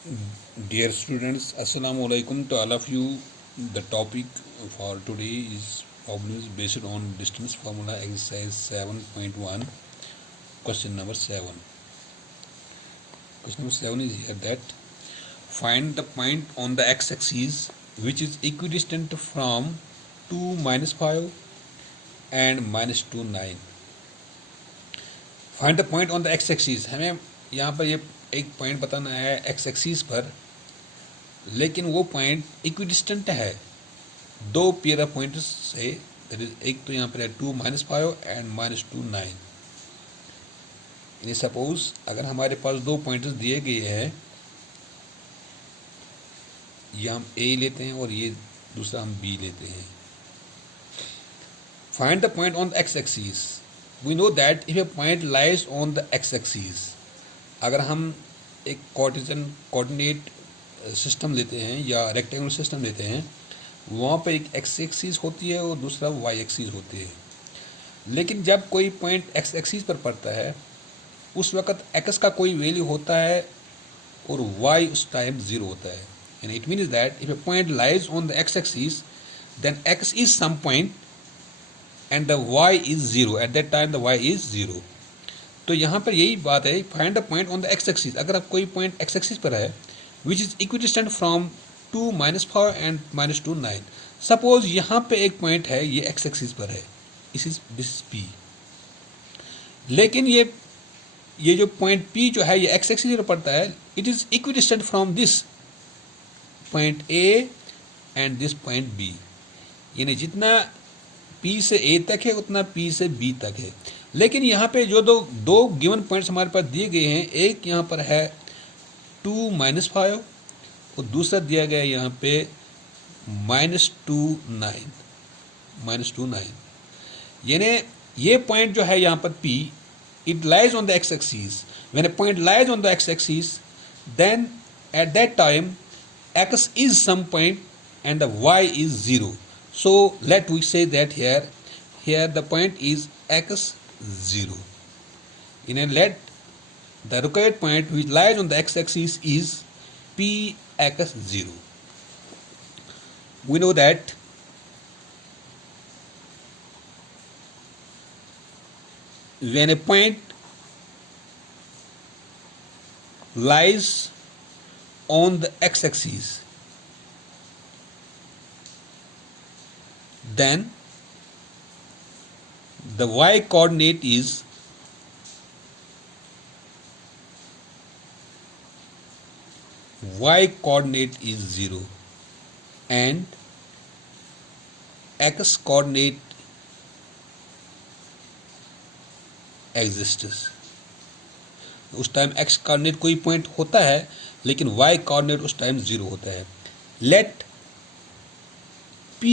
Dear students, Assalamu alaikum to all of you. The topic for today is problems based on distance formula exercise 7.1, question number 7. Question number 7 is here that find the point on the x-axis which is equidistant from 2 minus 5 and minus 2 9. Find the point on the x axis, हमें यहाँ पर ये एक point बताना है x axis पर, लेकिन वो पॉइंट इक्विडिस्टेंट है दो पेयर ऑफ पॉइंट्स से। एक तो यहाँ पर है 2 minus 5 एंड minus 2 9। यानी सपोज अगर हमारे पास दो पॉइंट्स दिए गए हैं, ये हम ए लेते हैं और ये दूसरा हम बी लेते हैं। Find the point on the x axis. We know that if a point lies on the x axis, अगर हम एक कार्टेशियन कोऑर्डिनेट सिस्टम लेते हैं या रेक्टेंगुलर सिस्टम लेते हैं, वहाँ पर एक एक्स एक्सिस होती है और दूसरा वाई एक्सिस होती है। लेकिन जब कोई पॉइंट एक्स एक्सिस पर पड़ता है, उस वक़्त एक्स का कोई वैल्यू होता है और वाई उस टाइम ज़ीरो होता है। And it means that if a point lies on the x axis, then x is some point and the y is zero. At that time the y is zero. तो यहाँ पर यही बात है, find the point on the x axis. अगर आप कोई point x axis पर है which is equidistant from 2 minus 5 and minus 2 9। Suppose यहाँ पे एक पॉइंट है, ये एक्स एक्सिस पर है, दिस इज पी। लेकिन ये जो पॉइंट पी जो है ये एक्स एक्सिस पर पड़ता है, it is equidistant from this point A and this point B. यानी जितना पी से ए तक है उतना पी से बी तक है। लेकिन यहाँ पे जो दो गिवन पॉइंट्स हमारे पास दिए गए हैं, एक यहाँ पर है 2 minus 5 और दूसरा दिया गया है यहाँ पे -2 9। यानी ये पॉइंट जो है यहाँ पर P, it lies on the x axis. When a point lies on the x axis, then at that time x is some point and the y is 0. So let we say that here the point is x 0. In a let the required point which lies on the x axis is p x 0. We know that when a point lies on the x axis, then the y coordinate is is 0 and x coordinate exists। उस time x coordinate कोई point होता है, लेकिन y coordinate उस time 0 होता है। Let p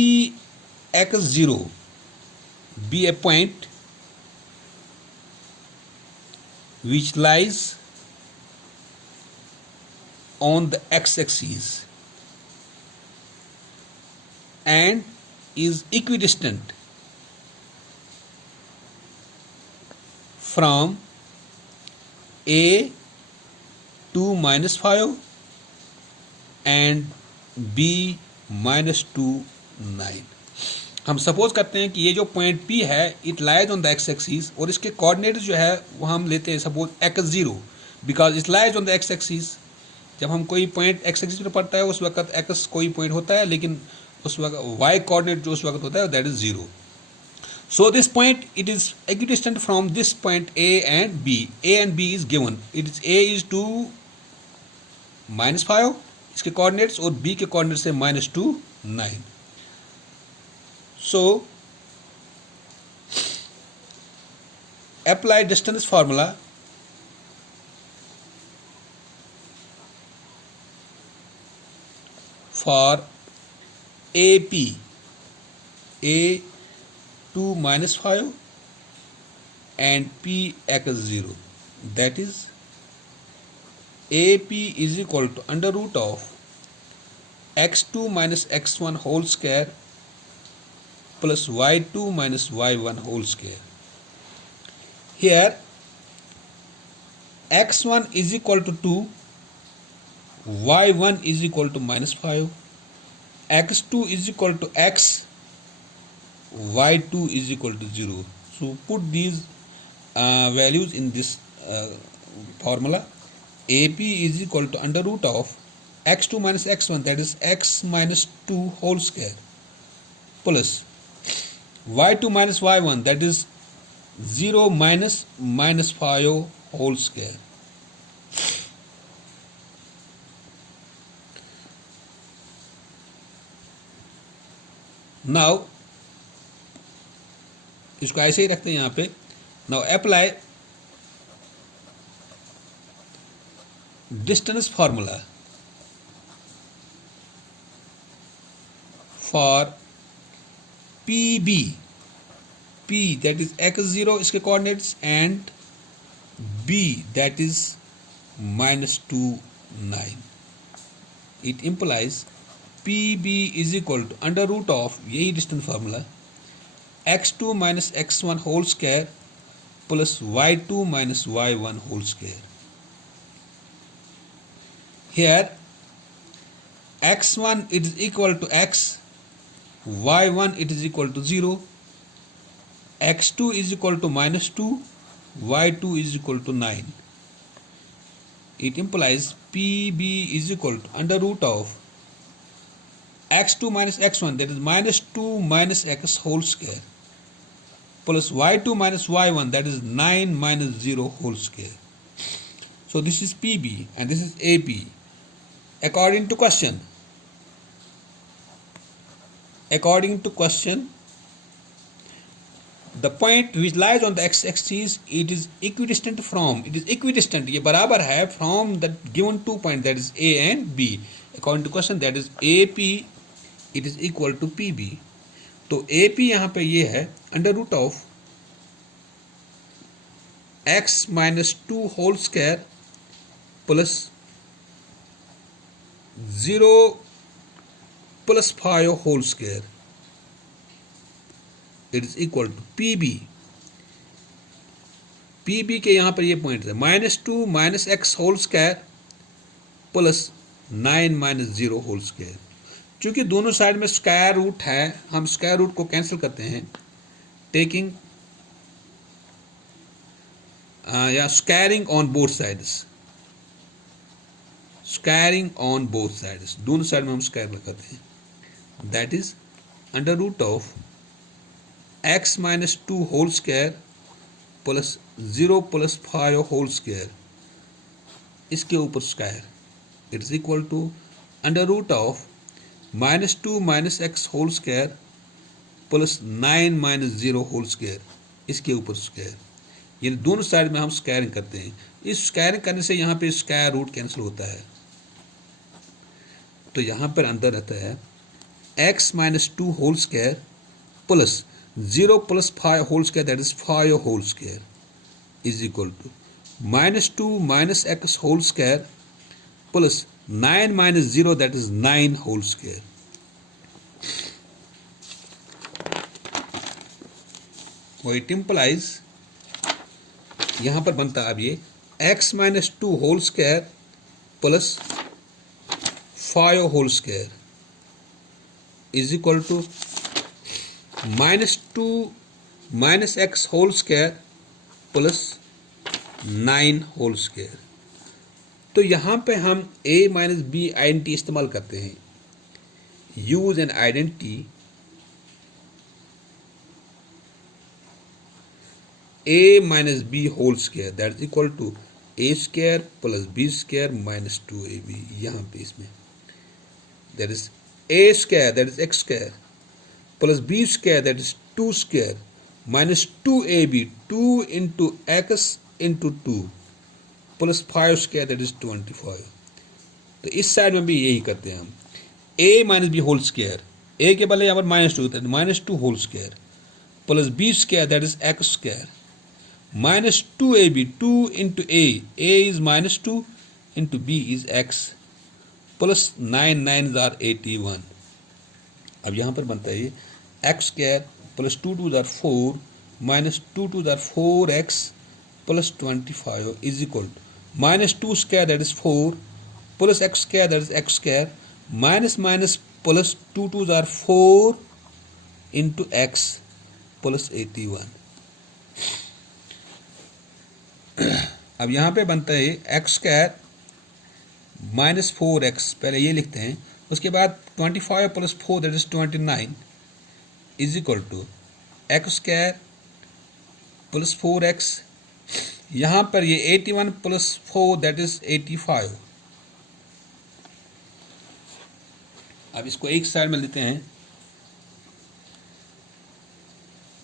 x 0 be a point which lies on the x axis and is equidistant from A 2 minus 5 and B minus 2 9। हम suppose करते हैं कि ये जो पॉइंट P है it lies on the x axis और इसके कोऑर्डिनेट जो है वो हम लेते हैं suppose x 0 because it lies on the x axis. जब हम कोई पॉइंट एक्स एक्सिस पर पड़ता है उस वक्त x कोई पॉइंट होता है, लेकिन उस वक्त y कोऑर्डिनेट जो उस वक्त होता है that is 0। So this point it is equidistant from this point A and B. A and B is given. It is A is 2 minus 5 इसके coordinates और B के coordinates है -2 9। So apply distance formula for AP. A 2 minus 5 and p x 0, that is AP is equal to under root of x2 minus x1 whole square plus y2 minus y1 whole square. Here x1 is equal to 2, y1 is equal to -5, x2 is equal to x, y2 is equal to 0. So put these values in this formula. AP is equal to under root of x2 minus x1, that is x minus 2 whole square, plus y2 minus y1, that is 0 minus -5 whole square. Now इसको ऐसे ही रखते हैं यहाँ पे. Now apply distance formula for PB. P that is x0 इसके coordinates and B that is -2, 9. It implies PB is equal to under root of यही distance formula x2 minus x1 whole square plus y2 minus y1 whole square. Here x1 it is equal to x, y1 it is equal to 0, x2 is equal to -2, y2 is equal to 9. It implies PB is equal to under root of x2 minus x1, that is -2 minus x whole square, plus y2 minus y1, that is 9 minus 0 whole square. So this is PB and this is AP. According to question, the point which lies on the x-axis, it is equidistant from, ये बराबर है from the given 2 points, that is A and B. According to question, that is AP, it is equal to PB. तो AP यहाँ पे ये है under root of x minus 2 whole square plus 0 plus 5 whole square. It is equal to PB. PB के यहाँ पर ये point है -2 minus x whole square plus 9 minus 0 whole square. चूंकि दोनों साइड में स्क्वायर रूट है, हम स्क्वायर रूट को कैंसिल करते हैं टेकिंग या स्क्वायरिंग ऑन बोथ साइड्स. दोनों साइड में हम स्क्वायर करते हैं. That is under root of x minus 2 whole square plus 0 plus 5 whole square इसके ऊपर square. It is equal to under root of -2 minus x whole square plus 9 minus 0 whole square इसके ऊपर square. यानी दोनों side में हम squaring करते हैं. इस स्क्वायरिंग करने से यहाँ पे स्क्वायर रूट कैंसिल होता है, तो यहाँ पर अंदर रहता है x minus 2 whole square plus 0 plus 5 whole square, that is 5 whole square is equal to -2 minus x whole square plus 9 minus 0, that is 9 whole square. So it implies यहाँ पर बनता है अब ये x minus 2 whole square plus 5 whole square is equal to -2 minus x whole square plus 9 whole square. तो यहाँ पे हम a minus b आइडेंटिटी इस्तेमाल करते हैं. Use an identity a minus b whole square, that is equal to a square plus b square minus 2ab. यहाँ पे इसमें that is a square, that is x square plus b square, that is 2 square minus 2ab, 2 into x into 2 plus 5 square, that is 25. तो इस side में भी यही करते हैं हम. a minus b whole square, a के बदले यहाँ पर -2 होता है, -2 whole square plus b square, that is x square minus 2ab, 2 into a is -2 into b is x plus 9 9s are 81. अब यहाँ पर बनता है ये x square plus 2 2s are 4 minus 2 2s are 4x plus 25 is equal to -2 square, that is 4 plus x square, that is x square, minus minus plus 2 2s are 4 into x plus 81. अब यहाँ पे बनता है x square minus 4x, पहले ये लिखते हैं, उसके बाद 25 plus 4 that is 29 is equal to x square plus 4x, यहाँ पर ये 81 प्लस 4 दैट इज 85. अब इसको एक साइड में लेते हैं,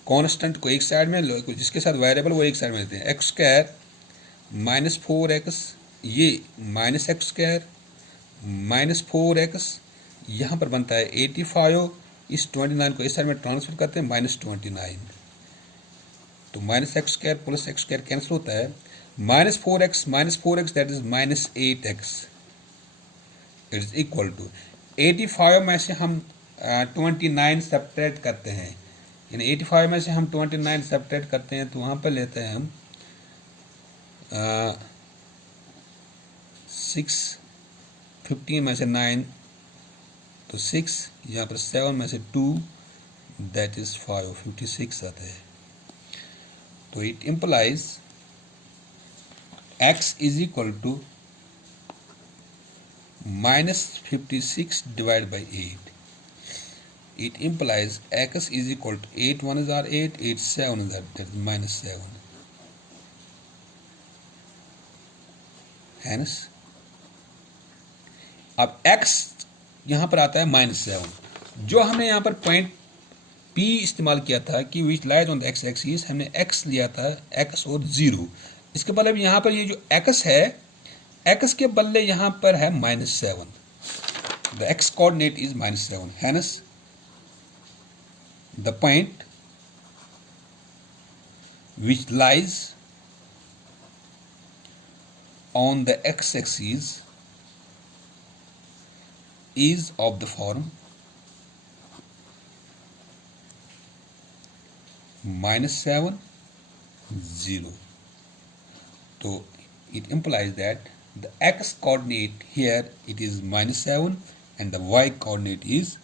कांस्टेंट को एक साइड में, जिसके साथ वेरिएबल वो एक साइड में लेते हैं. एक्स स्क्वायर माइनस 4x, ये minus x square minus 4x, यहाँ पर बनता है 85. इस 29 को इस साइड में ट्रांसफर करते हैं, माइनस 29. तो minus x square plus x square cancel होता है. Minus 4x that is minus 8x. It is equal to 85 में से हम 29 सब्ट्रैक्ट करते हैं, यानी 85 में से हम 29 सब्ट्रैक्ट करते हैं, तो वहाँ पर लेते हैं हम 6, 15 में से 9 तो 6, यहाँ पर 7 में से 2 दैट इज 5, 56 आता है. तो it implies x is equal to minus 56 divided by 8. It implies x is equal to 8 1s are 8, 8 7s are, that is minus 7. Hence, अब x यहाँ पर आता है -7. जो हमने यहाँ पर पॉइंट P इस्तेमाल किया था कि which lies on the x axis, हमने x लिया था, x और 0. इसके बदले यहाँ पर ये जो x है, x के बदले यहाँ पर है -7. The x coordinate is -7. Hence, the point which lies on the x-axis is of the form -7 0. So it implies that the x coordinate here it is -7 and the y coordinate is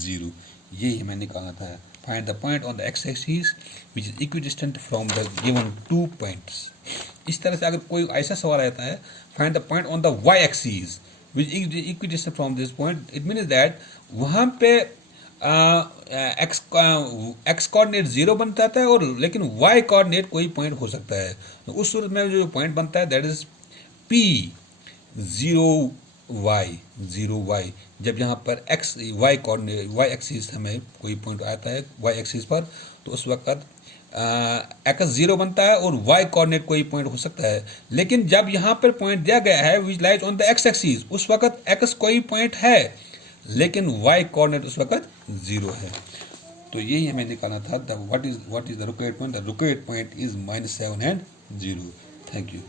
0. यही हमें निकालना था. Find the point on the x-axis which is equidistant from the given 2 points. इस तरह से अगर कोई ऐसा सवाल आता है, find the point on the y-axis which is equidistant from this point, it means that वहाँ पे x कोऑर्डिनेट 0 बनता था और लेकिन y कोऑर्डिनेट कोई पॉइंट हो सकता है. तो उस सूरत में जो पॉइंट बनता है दैट इज P 0y, जब यहाँ पर x y coordinate y axis हमें कोई पॉइंट आता है y एक्सिस पर, तो उस वक्त x 0 बनता है और y कोऑर्डिनेट कोई पॉइंट हो सकता है. लेकिन जब यहाँ पर पॉइंट दिया गया है which lies on the x axis, उस वक्त x कोई पॉइंट है लेकिन y कोऑर्डिनेट उस वक्त 0 है. तो यही हमें निकालना था. What is the required point. The required point is -7 and 0. Thank you.